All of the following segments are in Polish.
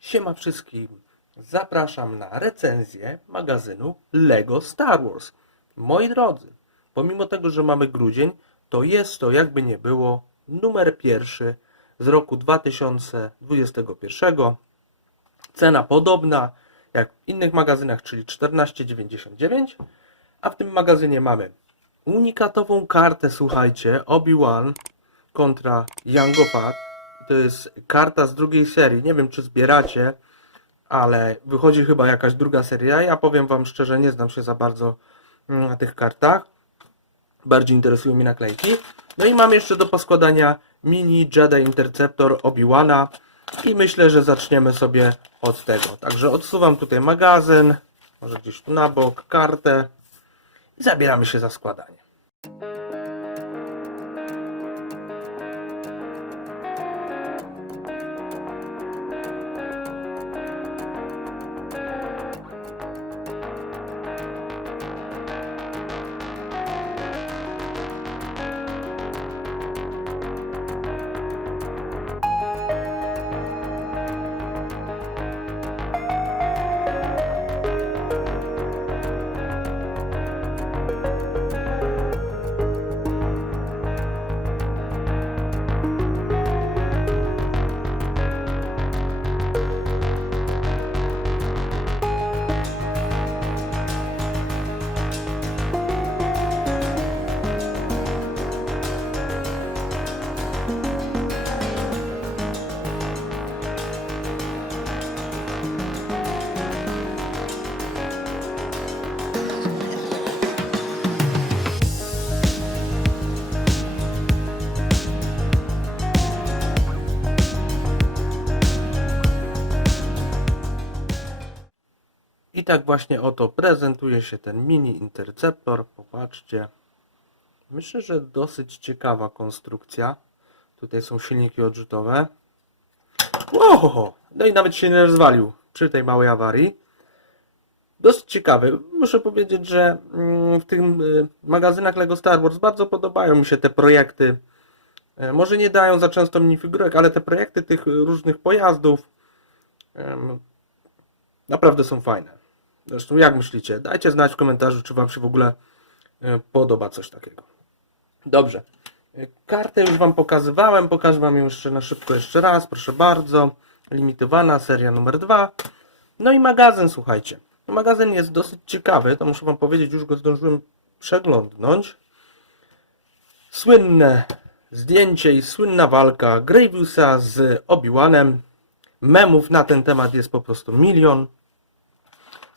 Siema wszystkim. Zapraszam na recenzję magazynu Lego Star Wars. Moi drodzy, pomimo tego, że mamy grudzień, to jest to jakby nie było numer pierwszy z roku 2021. Cena podobna jak w innych magazynach, czyli 14,99. A w tym magazynie mamy unikatową kartę, słuchajcie, Obi-Wan kontra Jango Fett. To jest karta z drugiej serii. Nie wiem, czy zbieracie, ale wychodzi chyba jakaś druga seria. Ja powiem Wam szczerze, nie znam się za bardzo mm, na tych kartach. Bardziej interesują mnie naklejki. No i mam jeszcze do poskładania mini Jedi Interceptor Obi-Wana. I myślę, że zaczniemy sobie od tego. Także odsuwam tutaj magazyn, może gdzieś tu na bok, kartę i zabieramy się za składanie. I tak właśnie oto prezentuje się ten mini interceptor. Popatrzcie. Myślę, że dosyć ciekawa konstrukcja. Tutaj są silniki odrzutowe. Wow! No i nawet się nie rozwalił przy tej małej awarii. Dosyć ciekawy. Muszę powiedzieć, że mm, w tym y, magazynach Lego Star Wars bardzo podobają mi się te projekty. E, Może nie dają za często minifigurek, ale te projekty tych różnych pojazdów naprawdę są fajne. Zresztą jak myślicie? Dajcie znać w komentarzu, czy Wam się w ogóle e, podoba coś takiego. Dobrze. E, Kartę już Wam pokazywałem, pokażę Wam ją jeszcze na szybko jeszcze raz, proszę bardzo. Limitowana, seria numer 2. No i magazyn, słuchajcie. Magazyn jest dosyć ciekawy, to muszę Wam powiedzieć, już go zdążyłem przeglądnąć. Słynne zdjęcie i słynna walka Graveusa z Obi-Wanem. Memów na ten temat jest po prostu milion.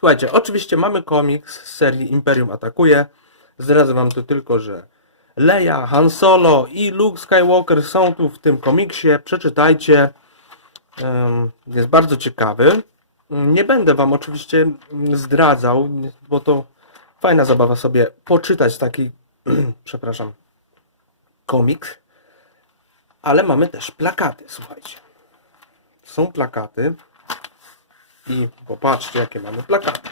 Słuchajcie, oczywiście mamy komiks z serii Imperium Atakuje. Zdradzę wam tu tylko, że Leia, Han Solo i Luke Skywalker są tu w tym komiksie. Przeczytajcie. Jest bardzo ciekawy. Nie będę wam oczywiście zdradzał, bo to fajna zabawa sobie poczytać taki, przepraszam, komiks. Ale mamy też plakaty, słuchajcie. Są plakaty. I popatrzcie, jakie mamy plakaty.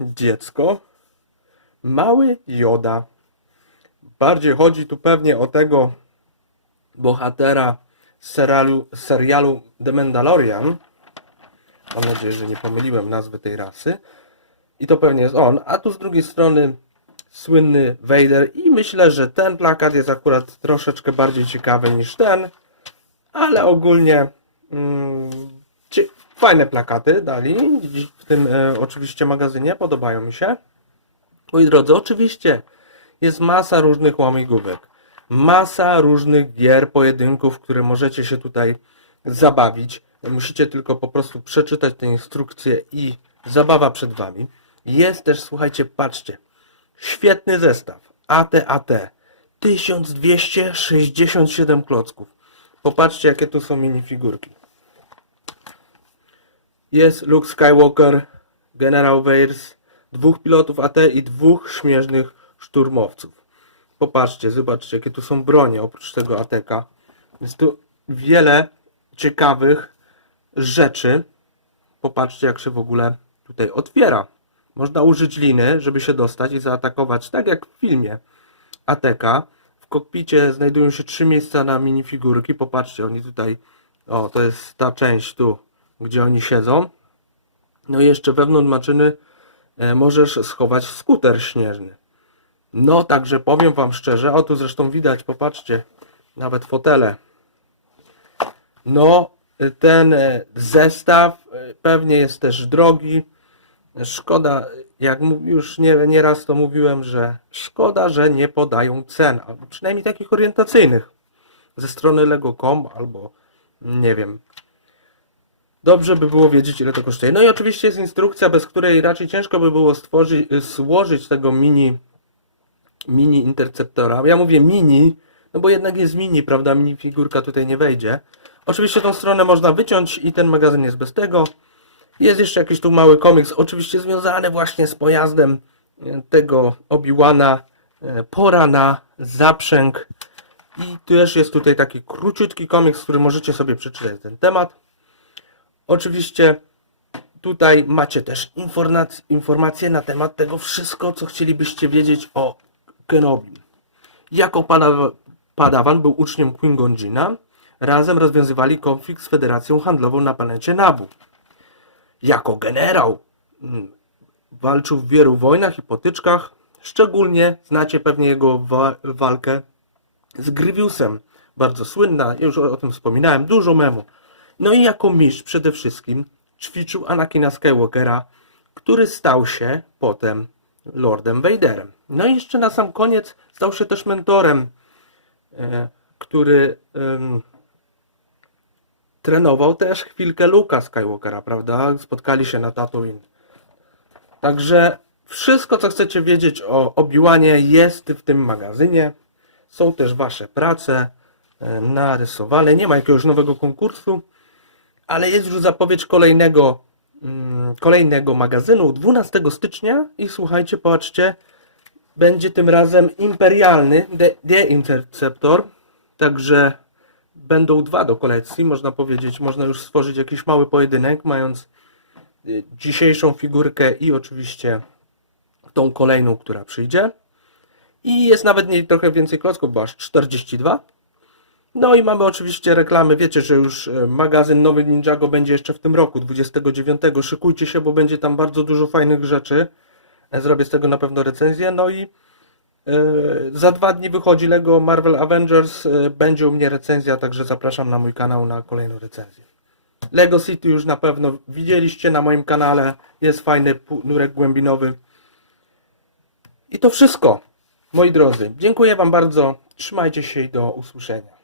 Dziecko. Mały Joda. Bardziej chodzi tu pewnie o tego bohatera serialu, serialu The Mandalorian. Mam nadzieję, że nie pomyliłem nazwy tej rasy. I to pewnie jest on. A tu z drugiej strony słynny Vader. I myślę, że ten plakat jest akurat troszeczkę bardziej ciekawy niż ten. Ale ogólnie mm, Cie- Fajne plakaty dali w tym e, oczywiście magazynie, podobają mi się. Moi drodzy, oczywiście jest masa różnych łamigłówek, masa różnych gier, pojedynków, które możecie się tutaj zabawić. Musicie tylko po prostu przeczytać te instrukcje i zabawa przed wami. Jest też, słuchajcie, patrzcie, świetny zestaw AT-AT, 1267 klocków. Popatrzcie, jakie tu są minifigurki. Jest Luke Skywalker, General Weirs, dwóch pilotów AT i dwóch śmiesznych szturmowców. Popatrzcie, zobaczcie, jakie tu są bronie oprócz tego ATK. Jest tu wiele ciekawych rzeczy. Popatrzcie, jak się w ogóle tutaj otwiera. Można użyć liny, żeby się dostać i zaatakować, tak jak w filmie ATK. W kokpicie znajdują się trzy miejsca na minifigurki. Popatrzcie, oni tutaj O, to jest ta część tu, gdzie oni siedzą. No i jeszcze wewnątrz maczyny e, możesz schować skuter śnieżny. No, także powiem Wam szczerze, o tu zresztą widać, popatrzcie, nawet fotele. No, y, ten e, zestaw e, pewnie jest też drogi. Szkoda, jak już nie, nieraz to mówiłem, że szkoda, że nie podają cen, albo przynajmniej takich orientacyjnych ze strony Lego.com albo nie wiem. Dobrze by było wiedzieć, ile to kosztuje. No i oczywiście jest instrukcja, bez której raczej ciężko by było stworzyć, złożyć tego mini, mini interceptora. Ja mówię mini, no bo jednak jest mini, prawda? Mini figurka tutaj nie wejdzie. Oczywiście tą stronę można wyciąć i ten magazyn jest bez tego. Jest jeszcze jakiś tu mały komiks, oczywiście związany właśnie z pojazdem e, tego Obi-Wana. E, Pora na zaprzęg. I też jest tutaj taki króciutki komiks, który możecie sobie przeczytać ten temat. Oczywiście tutaj macie też informac- informacje na temat tego wszystko, co chcielibyście wiedzieć o Kenobi. Jako pada- Padawan był uczniem Qui-Gon Jinna, razem rozwiązywali konflikt z Federacją Handlową na planecie Nabu. Jako generał mm, walczył w wielu wojnach i potyczkach. Szczególnie znacie pewnie jego wa- walkę z Grievusem. Bardzo słynna, już o tym wspominałem, dużo memu. No i jako mistrz przede wszystkim ćwiczył Anakina Skywalkera, który stał się potem Lordem Vaderem. No i jeszcze na sam koniec stał się też mentorem, e, który em, trenował też chwilkę Luka Skywalkera, prawda? Spotkali się na Tatooine. Także wszystko, co chcecie wiedzieć o Obi-Wanie jest w tym magazynie. Są też wasze prace e, narysowane. Nie ma jakiegoś nowego konkursu, ale jest już zapowiedź kolejnego, mm, kolejnego magazynu 12 stycznia i słuchajcie, patrzcie, będzie tym razem imperialny The, The Interceptor, także będą dwa do kolekcji, można powiedzieć, można już stworzyć jakiś mały pojedynek, mając y, dzisiejszą figurkę i oczywiście tą kolejną, która przyjdzie. I jest nawet nie trochę więcej klocków, bo aż 42. No i mamy oczywiście reklamy. Wiecie, że już e, magazyn Nowy Ninjago będzie jeszcze w tym roku, 29. Szykujcie się, bo będzie tam bardzo dużo fajnych rzeczy. E, Zrobię z tego na pewno recenzję. No i e, za dwa dni wychodzi Lego Marvel Avengers. Będzie u mnie recenzja, także zapraszam na mój kanał na kolejną recenzję. Lego City już na pewno widzieliście na moim kanale. Jest fajny nurek głębinowy. I to wszystko, moi drodzy. Dziękuję Wam bardzo. Trzymajcie się i do usłyszenia.